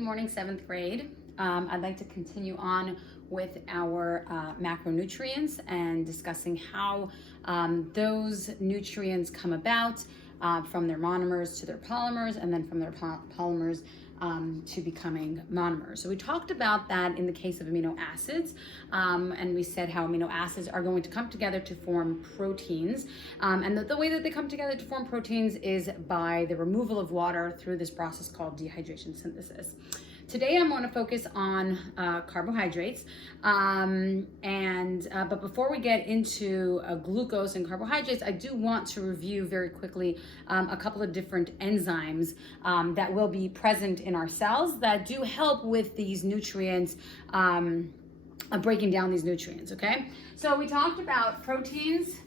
Good morning, 7th grade. I'd like to continue on with our macronutrients and discussing how those nutrients come about from their monomers to their polymers, and then from their polymers to becoming monomers. So we talked about that in the case of amino acids, and we said how amino acids are going to come together to form proteins, and the way that they come together to form proteins is by the removal of water through this process called dehydration synthesis. Today I'm going to focus on carbohydrates, but before we get into glucose and carbohydrates, I do want to review very quickly a couple of different enzymes that will be present in our cells that do help with these nutrients, breaking down these nutrients, okay? So we talked about proteins,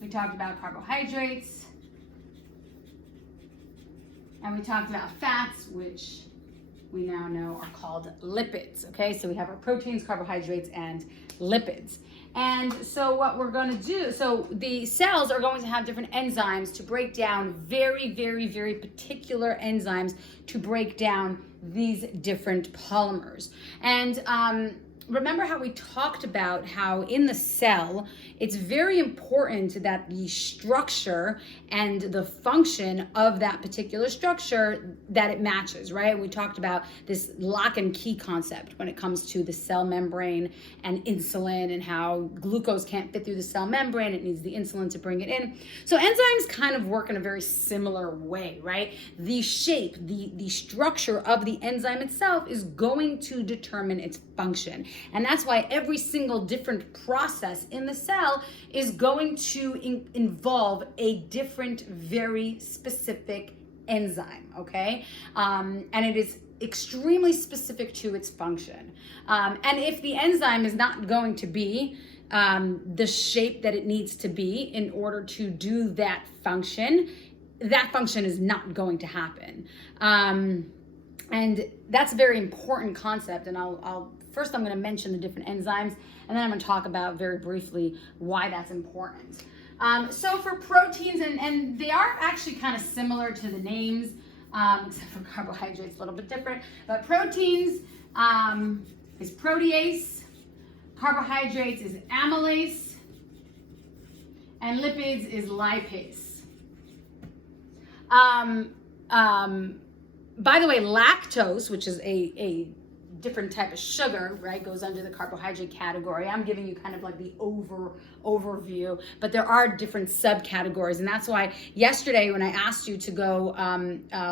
we talked about carbohydrates, and we talked about fats, which we now know are called lipids, okay? So we have our proteins, carbohydrates, and lipids. And so what we're going to do, so the cells are going to have different enzymes to break down very, very, very particular enzymes to break down these different polymers. And remember how we talked about how in the cell, it's very important that the structure and the function of that particular structure, that it matches, right? We talked about this lock and key concept when it comes to the cell membrane and insulin, and how glucose can't fit through the cell membrane. It needs the insulin to bring it in. So enzymes kind of work in a very similar way, right? The shape, the structure of the enzyme itself is going to determine its function. And that's why every single different process in the cell is going to involve a different, very specific enzyme, okay? And it is extremely specific to its function. And if the enzyme is not going to be the shape that it needs to be in order to do that function is not going to happen. And that's a very important concept, and First, I'm going to mention the different enzymes, and then I'm going to talk about very briefly why that's important. So for proteins, and they are actually kind of similar to the names, except for carbohydrates, a little bit different. But proteins is protease, carbohydrates is amylase, and lipids is lipase. By the way, lactose, which is a different type of sugar, right, goes under the carbohydrate category. I'm giving you kind of like the overview, but there are different subcategories, and that's why yesterday when I asked you to go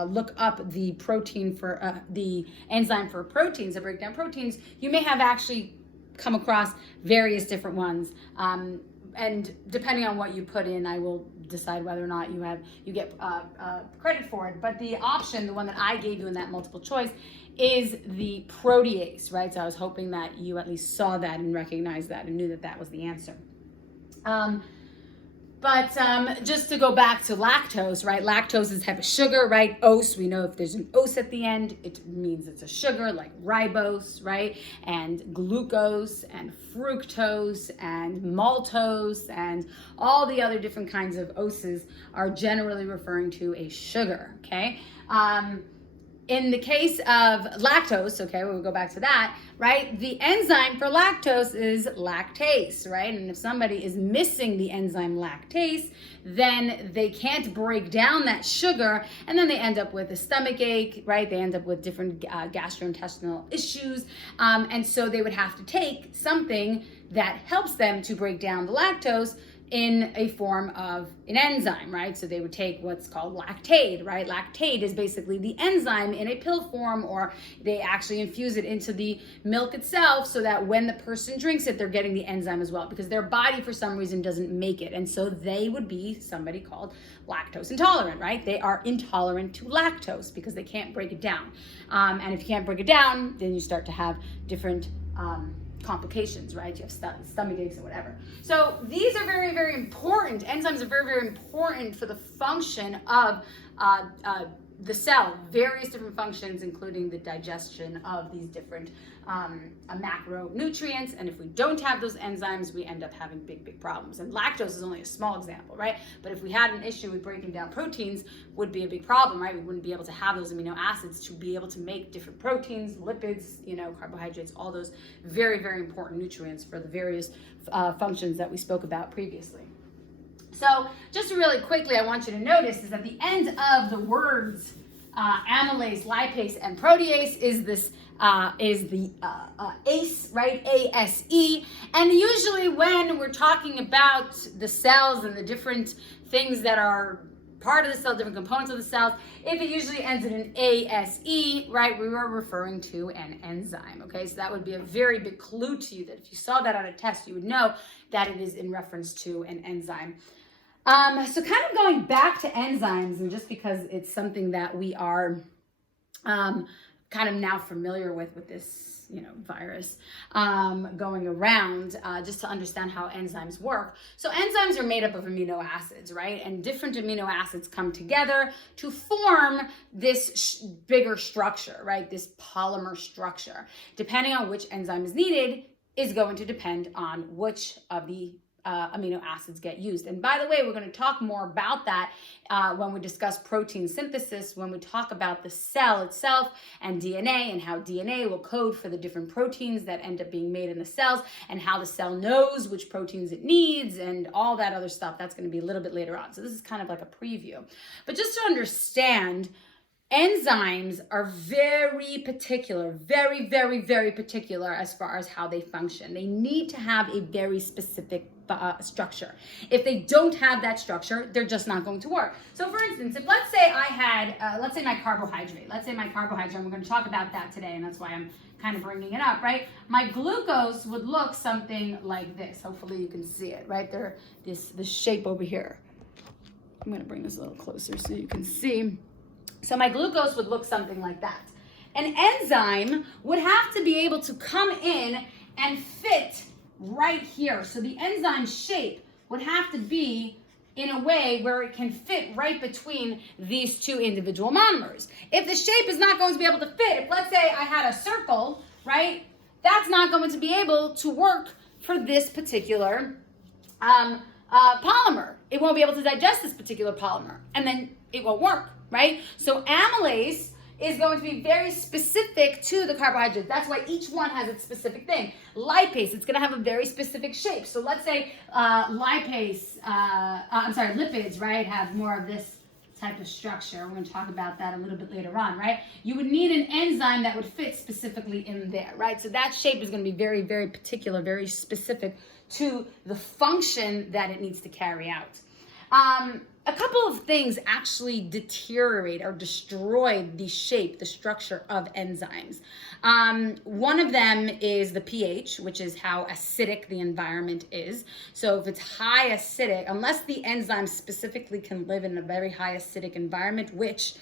look up the protein for the enzyme for proteins, that break down proteins, you may have actually come across various different ones. And depending on what you put in, I will decide whether or not you get credit for it. But the option, the one that I gave you in that multiple choice, is the protease, right? So I was hoping that you at least saw that and recognized that and knew that that was the answer. But just to go back to lactose, right? Lactose is a type of sugar, right? Ose, we know if there's an ose at the end, it means it's a sugar, like ribose, right? And glucose and fructose and maltose and all the other different kinds of oses are generally referring to a sugar, okay? In the case of lactose, okay, we'll go back to that, right? The enzyme for lactose is lactase, right? And if somebody is missing the enzyme lactase, then they can't break down that sugar, and then they end up with a stomach ache, right? They end up with different gastrointestinal issues, and so they would have to take something that helps them to break down the lactose in a form of an enzyme, right? So they would take what's called lactate, right? Lactate is basically the enzyme in a pill form, or they actually infuse it into the milk itself so that when the person drinks it, they're getting the enzyme as well, because their body for some reason doesn't make it. And so they would be somebody called lactose intolerant, right? They are intolerant to lactose because they can't break it down. And if you can't break it down, then you start to have different complications, right? You have stomach aches and whatever. So these are very, very important. Enzymes are very, very important for the function of the cell, various different functions, including the digestion of these different macronutrients. And if we don't have those enzymes, we end up having big problems. And lactose is only a small example, right? But if we had an issue with breaking down proteins, would be a big problem, right? We wouldn't be able to have those amino acids to be able to make different proteins, lipids, carbohydrates, all those very important nutrients for the various functions that we spoke about previously. So just really quickly, I want you to notice is at the end of the words amylase, lipase, and protease is this the ACE, right? ASE. And usually when we're talking about the cells and the different things that are part of the cell, different components of the cells, if it usually ends in an ASE, right, we were referring to an enzyme, okay? So that would be a very big clue to you that if you saw that on a test, you would know that it is in reference to an enzyme. So kind of going back to enzymes, and just because it's something that we are kind of now familiar with this, virus going around, just to understand how enzymes work. So enzymes are made up of amino acids, right? And different amino acids come together to form this bigger structure, right? This polymer structure. Depending on which enzyme is needed is going to depend on which of the amino acids get used. And by the way, we're going to talk more about that when we discuss protein synthesis, when we talk about the cell itself and DNA and how DNA will code for the different proteins that end up being made in the cells and how the cell knows which proteins it needs and all that other stuff. That's going to be a little bit later on. So this is kind of like a preview. But just to understand, enzymes are very particular, very particular as far as how they function. They need to have a very specific structure. If they don't have that structure, they're just not going to work. So for instance, if let's say I had, let's say my carbohydrate, and we're going to talk about that today, and that's why I'm kind of bringing it up, right? My glucose would look something like this. Hopefully you can see it, right? They're this shape over here. I'm going to bring this a little closer so you can see. So my glucose would look something like that. An enzyme would have to be able to come in and fit right here. So the enzyme shape would have to be in a way where it can fit right between these two individual monomers. If the shape is not going to be able to fit, if let's say I had a circle, right, that's not going to be able to work for this particular polymer. It won't be able to digest this particular polymer, and then it won't work, right? So amylase is going to be very specific to the carbohydrate. That's why each one has its specific thing. Lipase, it's gonna have a very specific shape. So let's say lipids, right, have more of this type of structure. We're gonna talk about that a little bit later on, right? You would need an enzyme that would fit specifically in there, right? So that shape is gonna be very particular, very specific to the function that it needs to carry out. A couple of things actually deteriorate or destroy the shape, the structure of enzymes. One of them is the pH, which is how acidic the environment is. So if it's high acidic, unless the enzyme specifically can live in a very high acidic environment, which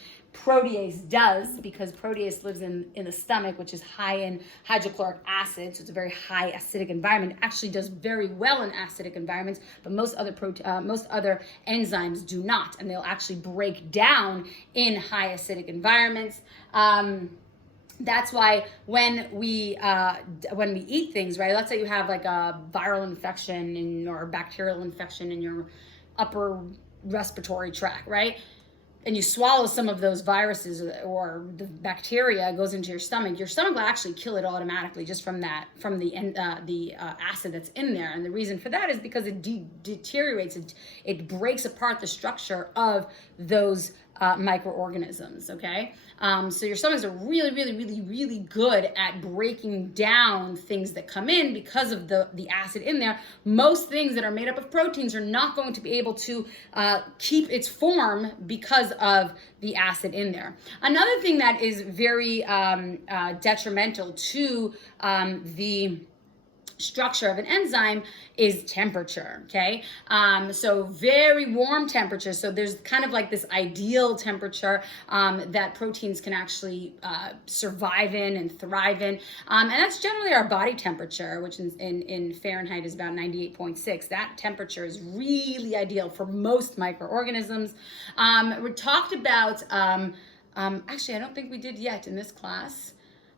protease does, because protease lives in the stomach, which is high in hydrochloric acid, so it's a very high acidic environment. It actually does very well in acidic environments, but most other enzymes do not, and they'll actually break down in high acidic environments. That's why when we eat things, right? Let's say you have like a viral infection or a bacterial infection in your upper respiratory tract, right? And you swallow some of those viruses or the bacteria goes into your stomach will actually kill it automatically just from the acid that's in there. And the reason for that is because it deteriorates, it breaks apart the structure of those microorganisms, okay? So your stomachs are really good at breaking down things that come in because of the acid in there. Most things that are made up of proteins are not going to be able to keep its form because of the acid in there. Another thing that is very detrimental to the structure of an enzyme is temperature, okay? So very warm temperature. So there's kind of like this ideal temperature that proteins can actually survive in and thrive in. And that's generally our body temperature, which in Fahrenheit is about 98.6. That temperature is really ideal for most microorganisms. We talked about, actually, I don't think we did yet in this class.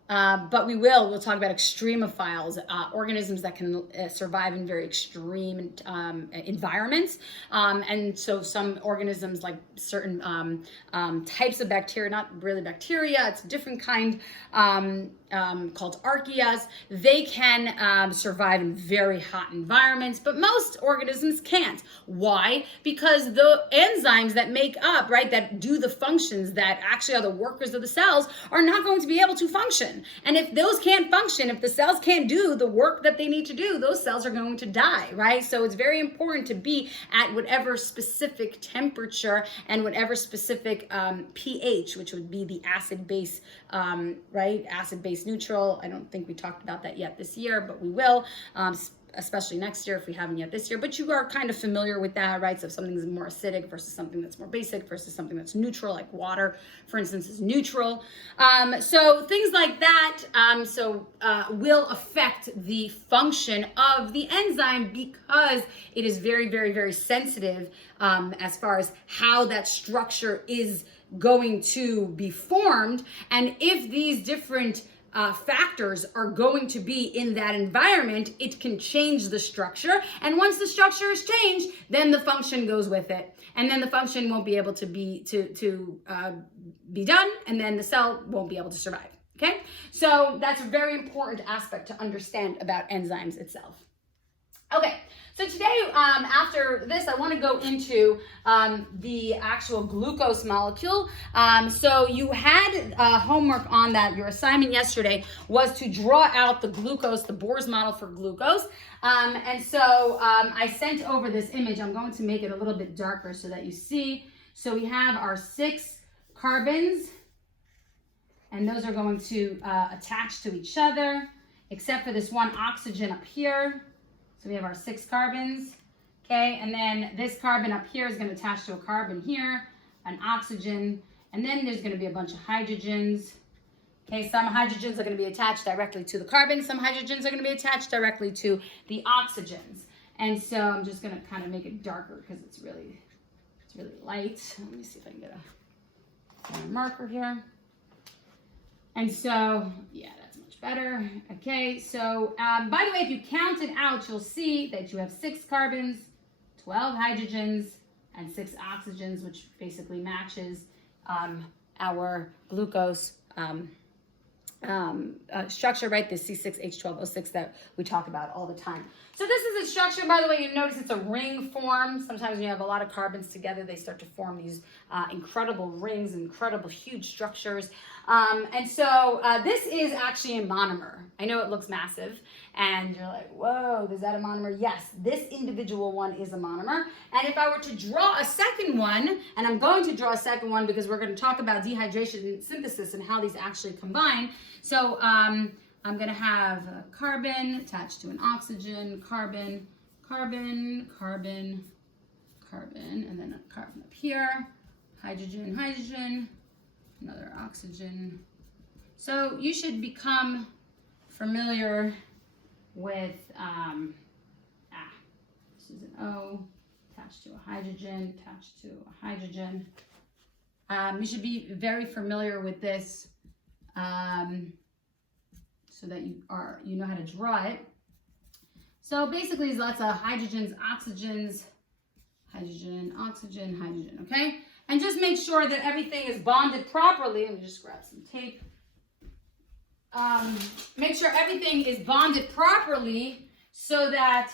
But we'll talk about extremophiles, organisms that can survive in very extreme environments. And so some organisms, like certain types of bacteria, not really bacteria, it's a different kind, called archaeas, they can survive in very hot environments, but most organisms can't. Why? Because the enzymes that make up, right, that do the functions that actually are the workers of the cells are not going to be able to function. And if those can't function, if the cells can't do the work that they need to do, those cells are going to die, right? So it's very important to be at whatever specific temperature and whatever specific pH, which would be the acid-base, right? Acid-base neutral. I don't think we talked about that yet this year, but we will. Especially next year if we haven't yet this year, but you are kind of familiar with that, right? So if something's more acidic versus something that's more basic versus something that's neutral, like water, for instance, is neutral. So things like that will affect the function of the enzyme because it is very, very, very sensitive as far as how that structure is going to be formed. And if these different factors are going to be in that environment, it can change the structure. And once the structure is changed, then the function goes with it. And then the function won't be able to be done, and then the cell won't be able to survive. Okay? So that's a very important aspect to understand about enzymes itself. Okay. So today, after this, I want to go into the actual glucose molecule. So you had homework on that. Your assignment yesterday was to draw out the glucose, the Bohr's model for glucose. And so I sent over this image. I'm going to make it a little bit darker so that you see. So we have our 6 carbons, and those are going to attach to each other, except for this one oxygen up here. So we have our 6 carbons, okay? And then this carbon up here is going to attach to a carbon here, an oxygen, and then there's going to be a bunch of hydrogens. Okay, some hydrogens are going to be attached directly to the carbon. Some hydrogens are going to be attached directly to the oxygens. And so I'm just going to kind of make it darker because it's really light. Let me see if I can get a marker here. And so, yeah, that's much better. Okay, so by the way, if you count it out, you'll see that you have 6 carbons, 12 hydrogens, and 6 oxygens, which basically matches our glucose structure, right? The C6H12O6 that we talk about all the time. So this is a structure, by the way, you notice it's a ring form. Sometimes when you have a lot of carbons together, they start to form these incredible rings, incredible huge structures. And so this is actually a monomer. I know it looks massive and you're like, whoa, is that a monomer? Yes, this individual one is a monomer. And if I were to draw a second one, and I'm going to draw a second one because we're going to talk about dehydration and synthesis and how these actually combine. So I'm going to have a carbon attached to an oxygen, carbon, carbon, carbon, carbon, and then a carbon up here, hydrogen, hydrogen, another oxygen. So you should become familiar with, this is an O, attached to a hydrogen, attached to a hydrogen. You should be very familiar with this so that you know how to draw it. So basically there's lots of hydrogens, oxygens, hydrogen, oxygen, hydrogen, okay? And just make sure that everything is bonded properly. Let me just grab some tape. Make sure everything is bonded properly so that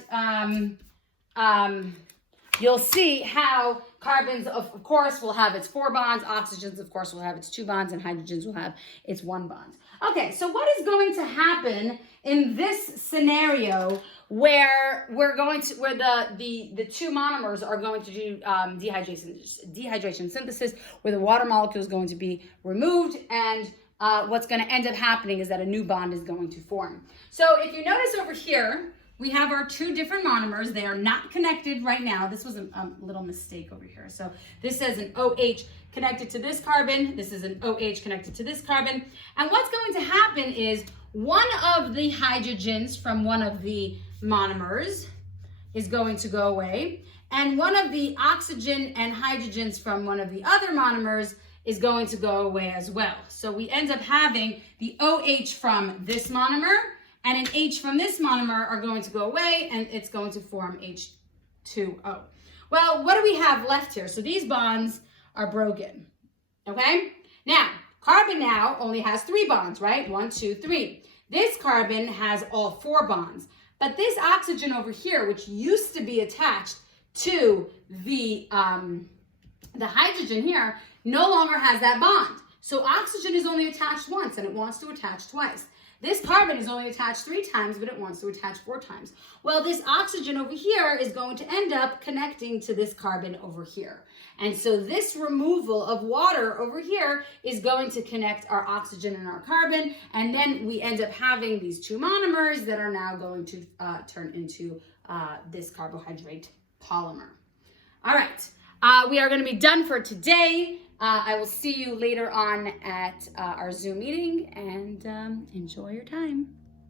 you'll see how carbons, of course, will have its 4 bonds. Oxygens, of course, will have its 2 bonds, and hydrogens will have its 1 bond. Okay, so what is going to happen in this scenario where the 2 monomers are going to do dehydration synthesis, where the water molecule is going to be removed and what's going to end up happening is that a new bond is going to form. So if you notice over here, we have our two different monomers. They are not connected right now. This was a little mistake over here. So this says an OH connected to this carbon. This is an OH connected to this carbon. And what's going to happen is one of the hydrogens from one of the monomers is going to go away. And one of the oxygen and hydrogens from one of the other monomers is going to go away as well. So we end up having the OH from this monomer and an H from this monomer are going to go away, and it's going to form H2O. Well, what do we have left here? So these bonds are broken, okay? Now, carbon now only has 3 bonds, right? 1, 2, 3. This carbon has all 4 bonds. But this oxygen over here, which used to be attached to the hydrogen here, no longer has that bond. So oxygen is only attached once, and it wants to attach twice. This carbon is only attached 3 times, but it wants to attach 4 times. Well, this oxygen over here is going to end up connecting to this carbon over here. And so this removal of water over here is going to connect our oxygen and our carbon, and then we end up having these 2 monomers that are now going to turn into this carbohydrate polymer. All right, we are going to be done for today. I will see you later on at our Zoom meeting, and enjoy your time.